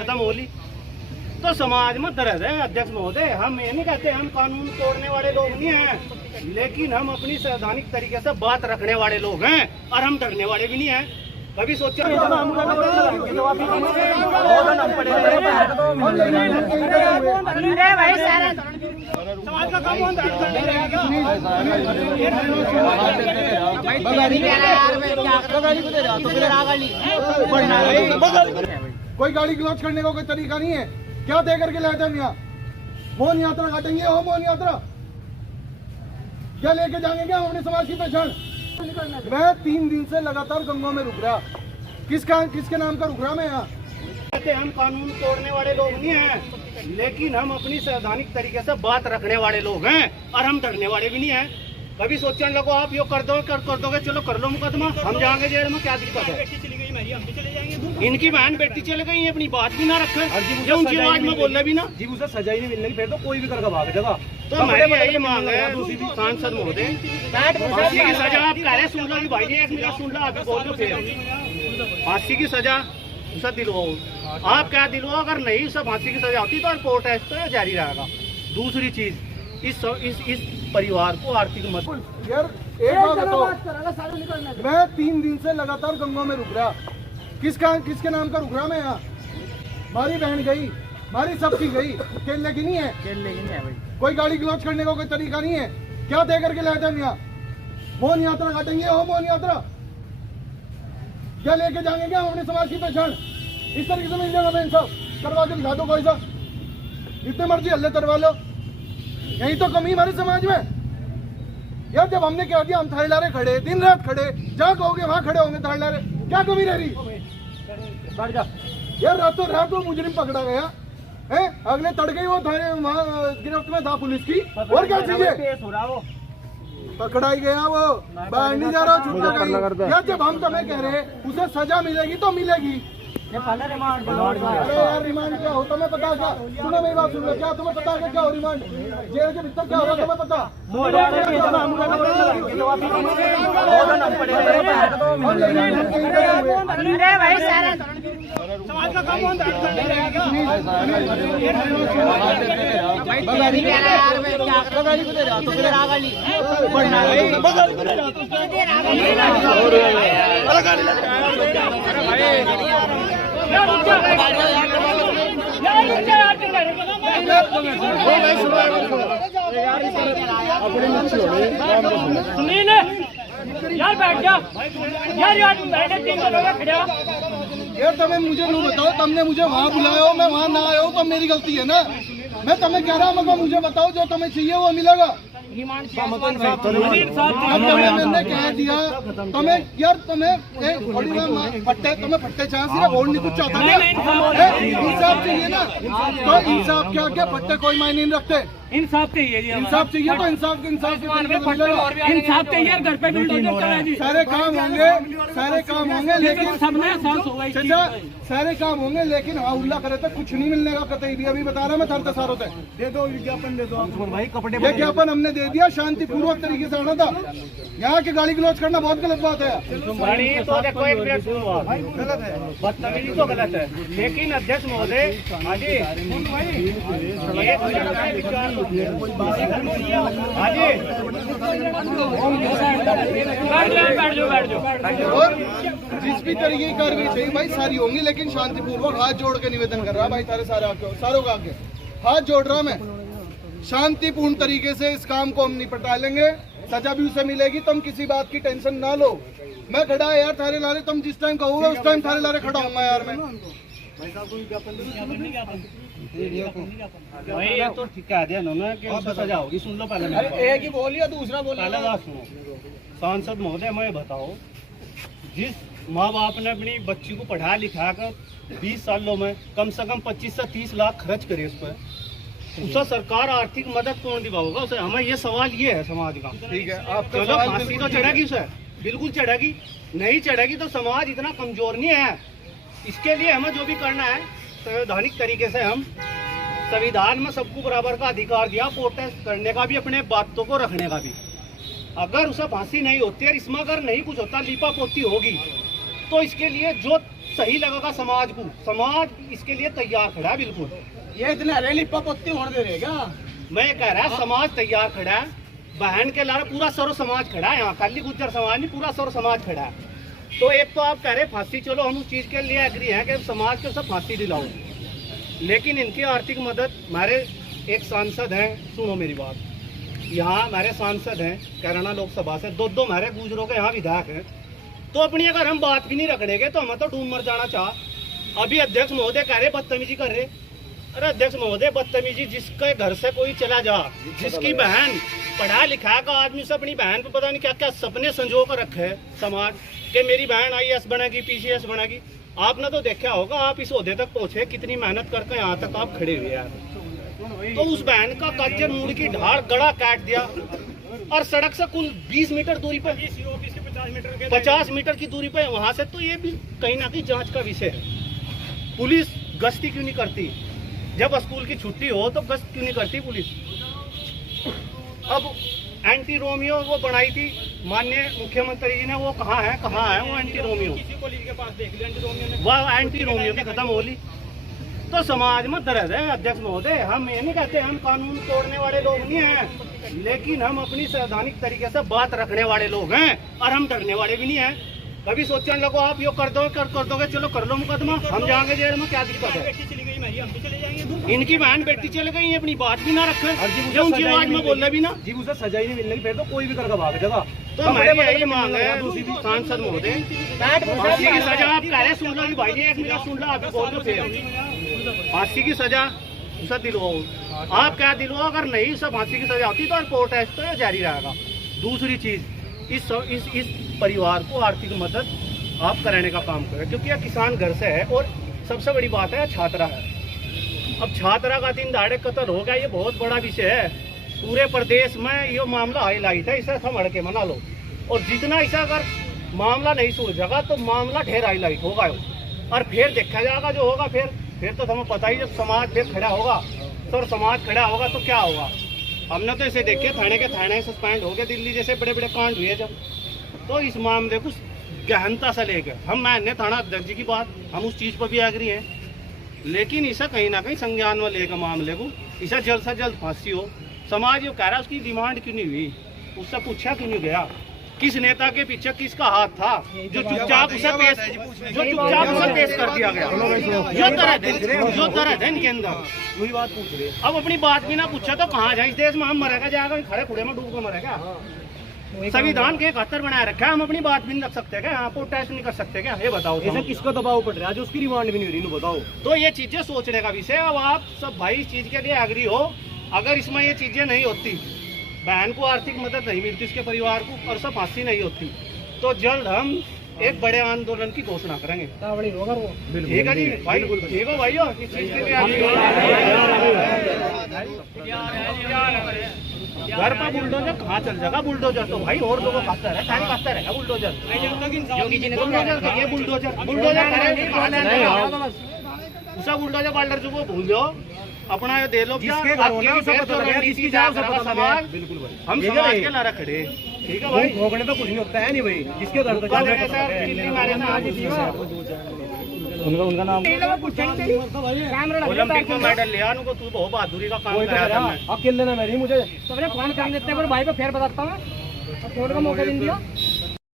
खत्म होली। तो समाज में दर्द है अध्यक्ष महोदय। हम ये नहीं कहते हम कानून तोड़ने वाले लोग नहीं हैं, लेकिन हम अपनी संवैधानिक तरीके से बात रखने वाले लोग हैं और हम डरने वाले भी नहीं हैं। कभी सोचा समाज का काम कोई गाड़ी क्लोज करने का कोई तरीका नहीं है। क्या तय करके लाए थे हम यहाँ? मौन यात्रा काटेंगे हो मौन यात्रा? क्या लेके जाएंगे क्या हम अपने समाज की पहचान? मैं 3 दिन से लगातार गंगों में रुक रहा। किसके नाम का रुक रहा मैं यहाँ? कहते हम कानून तोड़ने वाले लोग नहीं हैं, लेकिन हम अपनी संवैधानिक तरीके से बात रखने वाले लोग हैं और हम डरने वाले भी नहीं हैं। कभी सोचने लगो आप यो कर दोगे, चलो कर लो मुकदमा, हम जाएंगे जेल में, क्या दिक्कत है? इनकी बहन बेटी चले गई, अपनी बात भी ना रखे, उनकी आवाज में बोलना भी ना। जी उसे सजा ही नहीं मिलने की, फिर तो कोई भी करके भाग जाएगा। तो हमारी यही मांग है सांसद महोदय, फांसी की सजा आप कह रहे सुन लो भाई जी, एक मिनट सुन लो, अभी बोल दो फिर फांसी की सजा उसे दिलवाओ। आप क्या दिलवाओ? अगर नहीं उसे फांसी की सजा होती तो प्रोटेस्ट जारी रहेगा। दूसरी चीज इस परिवार को आर्थिक मदद। यार एक बात बताओ, मैं 3 दिन से लगातार गंगों में रुक रहा। किसके नाम का रुक रहा मैं यहाँ? हमारी बहन गई, हमारी सबकी गई, खेलने की नहीं है। भाई कोई गाड़ी क्लोज करने का कोई तरीका नहीं है। क्या तय करके लाए थे हम यहाँ? मौन यात्रा काटेंगे हो मौन यात्रा? क्या लेके जाएंगे क्या हम अपने समाज की पहचान? इस तरीके से मिल जाएगा मैं इंसाफ करवा के दिखा दो कोई सा, जितने मर्जी हल्ले करवा लो। यही तो कमी हमारे समाज में यार। जब हमने कह दिया हम थाने लारे खड़े, दिन रात खड़े, जहाँ कहोगे वहाँ खड़े होंगे थाने लारे, क्या कमी रह रही यार? रातों रात वो मुजरिम पकड़ा गया है, अगले तड़के ही वो थाने वहाँ गिरफ्त में था पुलिस की। और क्या चाहिए? पकड़ा ही गया, वो बाहर नहीं जा रहा, छुट्टा गई यार। जब हम तुम्हें कह रहे उसे सजा मिलेगी तो मिलेगी। यार रिमांड क्या होता मैं पता क्या? सुनो मेरी बात सुनो, क्या तुम्हें पता है क्या हो रिमांड? जेल के भीतर क्या होगा तुम्हें पता? समाज का काम सुनील यार बैठ जा यार बैठे 3 दिन हो गए खड़ा। यार तुम्हें मुझे नहीं बताओ, तुमने मुझे वहाँ बुलाया हो, मैं वहाँ ना आया हूँ तो मेरी गलती है ना। मैं तुम्हें कह रहा हूँ मगर मुझे बताओ जो तुम्हें चाहिए वो मिलेगा। मैंने कह दिया तुम्हें यार, तुम्हें फट्टे चाह सिर्फ और नहीं कुछ चाहता ना, इंसाफ चाहिए ना। तो इंसाफ क्या क्या फट्टे कोई मायने नहीं रखते। इंसाफ चाहिए जी, इंसाफ चाहिए तो इंसाफ चाहिए। घर पे बिल्डर सारे काम होंगे लेकिन सबने एहसास होगा सारे काम होंगे लेकिन उल्ला करे तो कुछ नहीं मिलने का कतई भी। अभी बता रहा मैं थरते सारों से दे दो विज्ञापन, दे दो भाई कपड़े। विज्ञापन हमने दे दिया, शांतिपूर्वक तरीके से आना था। यहाँ की गाड़ी क्लोज करना बहुत गलत बात है। तो देखो एक मिनट सुनो, गलत है, बदतमीजी तो गलत है, लेकिन अध्यक्ष महोदय हाजी और जिस भी तरीके की कार्रवाई चाहिए भाई सारी होंगी, लेकिन शांतिपूर्वक हाथ जोड़ के निवेदन कर रहा भाई सारों का आगे हाथ जोड़ रहा मैं। शांतिपूर्ण तरीके से इस काम को हम निपटा लेंगे, सजा भी उसे मिलेगी। तुम किसी बात की टेंशन ना लो। मैं खड़ा है यार थारे लारे, तुम जिस टाइम कहोगे उस टाइम थारे लारे खड़ा हूँ यार मैं। ये तो कह दिया उन्होंने कि उसको सजा होगी। सुन लो पहले, एक ही बोलिए दूसरा बोलिए। पहले बात सुनो सांसद महोदय, मैं बताओ जिस माँ बाप ने अपनी बच्ची को पढ़ा लिखा कर 20 सालों में कम से कम 25 से 30 लाख खर्च करे उस पर, उसका सरकार आर्थिक मदद कौन दिवाओगा उसे? हमें ये सवाल ये है समाज का। ठीक है, आप चलो फांसी तो चढ़ेगी उसे, बिल्कुल चढ़ेगी। नहीं चढ़ेगी तो समाज इतना कमजोर नहीं है। इसके लिए हमें जो भी करना है संवैधानिक तरीके से, हम संविधान में सबको बराबर का अधिकार दिया प्रोटेस्ट करने का भी, अपने बातों को रखने का भी। अगर उसे फांसी नहीं होती और इसमें अगर नहीं कुछ होता, लीपा पोती होगी, तो इसके लिए जो सही लगेगा समाज को। समाज इसके लिए तैयार खड़ा है बिल्कुल। ये इतने हरेली पत्ती होने दे रहे क्या? मैं कह रहा समाज तैयार खड़ा है, बहन के लारे पूरा सर्व समाज खड़ा है यहाँ, खाली गुज्जर समाज नहीं, पूरा सर्व समाज खड़ा है। तो एक तो आप कह रहे फांसी, चलो हम उस चीज के लिए एग्री हैं कि समाज के सब फांसी दिलाओ, लेकिन इनकी आर्थिक मदद, हमारे एक सांसद हैं, सुनो मेरी बात, यहाँ हमारे सांसद हैं कैराना लोकसभा से, दो हमारे गुजरों के यहाँ विधायक हैं, तो अपनी अगर हम बात भी नहीं रखनेंगे तो हमें तो डूब मर जाना चाह। अभी अध्यक्ष महोदय कह रहे बदतमीजी कर रहे। अरे अध्यक्ष महोदय बदतमीजी, जिसके घर से कोई चला जा, जिसकी बहन पढ़ा लिखा का आदमी से अपनी बहन को पता नहीं क्या क्या सपने संजो कर रखे है समाज कि मेरी बहन IAS बनेगी, PCS बनेगी। आपने तो देखा होगा, आप इस ओहदे तक पहुंचे, कितनी मेहनत करके यहाँ तक आप खड़े हुए यार। तो उस बहन का कच्चर मुड़ की ढाल गड़ा काट दिया और सड़क से कुल 20 मीटर दूरी पर, 50 मीटर की दूरी पर वहां से। तो ये भी कहीं ना कहीं जांच का विषय है। पुलिस गश्ती क्यों नहीं करती? जब स्कूल की छुट्टी हो तो गश्त क्यों नहीं करती पुलिस? अब एंटी रोमियो वो बनाई थी माननीय मुख्यमंत्री जी ने, वो कहाँ है वो एंटी रोमियो? किसी कॉलेज के पास देख लिया एंटी रोमियो ने, वह एंटी रोमियो की खत्म होली। तो समाज में दर्द है अध्यक्ष महोदय। हम ये नहीं कहते हम कानून तोड़ने वाले लोग नहीं हैं, लेकिन हम अपनी संवैधानिक तरीके से बात रखने वाले लोग हैं और हम डरने वाले भी नहीं हैं। कभी सोचने लगो आप यो कर दोगे, चलो कर लो मुकदमा, हम जाएंगे जेल में, क्या दिक्कत है? इनकी बहन बेटी चले गई, अपनी बात भी ना रखे, जो उनकी आवाज में बोलना भी ना। जी उसे सजा ही नहीं मिलने की, फिर तो कोई भी करके भाग जाएगा। तो हमारी यही मांग है सांसद महोदय, फांसी की सजा आप कह रहे, सुन लो जी भाई जी, एक मिनट सुन लो, आप बोल लो फिर फांसी की सजा उसे दिलवाओ। आप क्या दिलवाओ? अगर नहीं उसे फांसी की सजा होती तो प्रोटेस्ट तो जारी रहेगा। दूसरी चीज, इस परिवार को आर्थिक मदद आप कराने का काम करें, क्योंकि यह किसान घर से है और सबसे बड़ी बात है छात्रा है। अब छात्रा का दिन दाड़े कत्ल हो गया, ये बहुत बड़ा विषय है। पूरे प्रदेश में ये मामला हाईलाइट है, इसे संभल के मना लो। और जितना ऐसा अगर मामला नहीं सुलझेगा तो मामला ढेर हाईलाइट होगा और फिर देखा जाएगा जो होगा। फिर तो हमें पता ही, जब समाज फिर खड़ा होगा तो समाज खड़ा होगा तो क्या होगा। हमने तो इसे देखे, थाने के थाने सस्पेंड हो गए, दिल्ली जैसे बड़े बड़े कांड हुए जब। तो इस मामले को गहनता से लेकर हम मान्य थाना अध्यक्ष जी की बात, हम उस चीज़ पर भी एग्री हैं, लेकिन इसे कहीं ना कहीं संज्ञान में लेकर मामले को, इसे जल्द से जल्द फांसी हो। समाज ये कह रहा है उसकी डिमांड क्यों नहीं हुई, उससे पूछा क्यों नहीं गया, किस नेता के पीछे किसका हाथ था जो चुपचाप उसे पेश कर दिया गया। जो दर्द है इनके अंदर, वही बात पूछ रहे। अब अपनी बात भी ना पूछा तो कहाँ जाए? इस देश में हम मरेगा जाएगा, खड़े खुड़े में डूब कर मरेगा। संविधान के 71 बनाए रखा है, हम अपनी बात भी नहीं रख सकते क्या? यहाँ प्रोटेस्ट नहीं कर सकते क्या? ये बताओ। ऐसा किसका दबाव पड़ रहा है जो उसकी रिमांड भी नहीं हो रही? बताओ। तो ये चीजें सोचने का विषय। अब आप सब भाई इस चीज के लिए एग्री हो, अगर इसमें ये चीजें नहीं होती, बहन को आर्थिक मदद नहीं मिलती उसके परिवार को, और सब फांसी नहीं होती, तो जल्द हम एक बड़े आंदोलन की घोषणा करेंगे। ठीक है जी भाई, ठीक हो भाई, इस चीज के लिए घर पर बुलडोजर कहाँ चल जाएगा? बुलडोजर तो भाई और लोगों का है, टाइम खाता रहेगा बुलडोजर। ये बुलडोजर उसा बुलडोजर बाल्डर जो भूल जाओ, अपना ये दे लो, जिसके घर होना उसे पता लगा, जिसकी जान से पता लगा। बिल्कुल भाई, हम समाज के ला रखे। ठीक है भाई, भोगने तो कुछ नहीं होता है नहीं भाई, जिसके घर उनका नाम ओलंपिक में मेडल लिया, उनको तू बहुत बहादुरी का काम करा। अकेले ना मेरी मुझे तो फोन कर देते हैं भाई को, फिर बताता हूँ, फोन का मौका नहीं दिया।